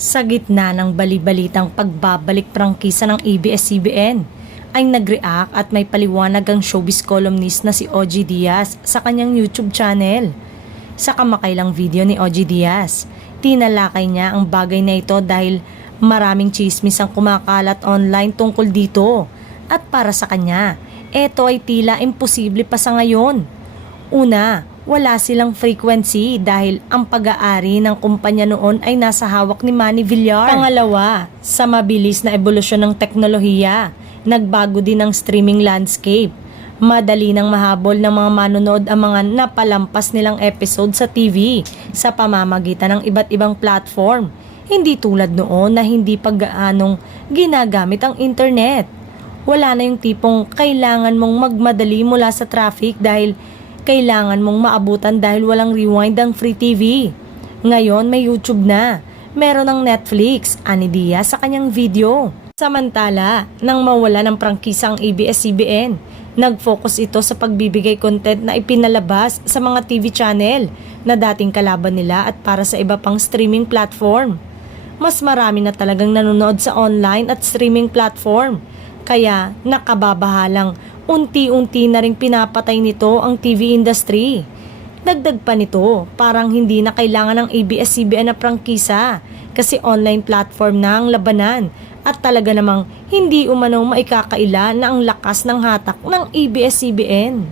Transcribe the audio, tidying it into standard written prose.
Sa gitna ng bali-balitang pagbabalik prangkisa ng ABS-CBN, ay nag-react at may paliwanag ang showbiz columnist na si OG Diaz sa kanyang YouTube channel. Sa kamakailang video ni OG Diaz, tinalakay niya ang bagay na ito dahil maraming chismis ang kumakalat online tungkol dito. At para sa kanya, ito ay tila imposible pa sa ngayon. Una, wala silang frequency dahil ang pag-aari ng kumpanya noon ay nasa hawak ni Manny Villar. Pangalawa, sa mabilis na ebolusyon ng teknolohiya, nagbago din ang streaming landscape. Madali nang mahabol ng mga manonood ang mga napalampas nilang episode sa TV sa pamamagitan ng iba't ibang platform. Hindi tulad noon na hindi paggaanong ginagamit ang internet. Wala na yung tipong kailangan mong magmadali mula sa traffic dahil kailangan mong maabutan dahil walang rewind ang free TV. Ngayon may YouTube na. Meron ng Netflix, ani Diaz sa kanyang video. Samantala, nang mawala ng prangkisa ang ABS-CBN, nag-focus ito sa pagbibigay content na ipinalabas sa mga TV channel na dating kalaban nila at para sa iba pang streaming platform. Mas marami na talagang nanonood sa online at streaming platform. Kaya nakababahalang unti-unti na ring pinapatay nito ang TV industry. Dagdag pa nito, parang hindi na kailangan ng ABS-CBN na prangkisa kasi online platform na ang labanan at talaga namang hindi umano maikakaila na ang lakas ng hatak ng ABS-CBN.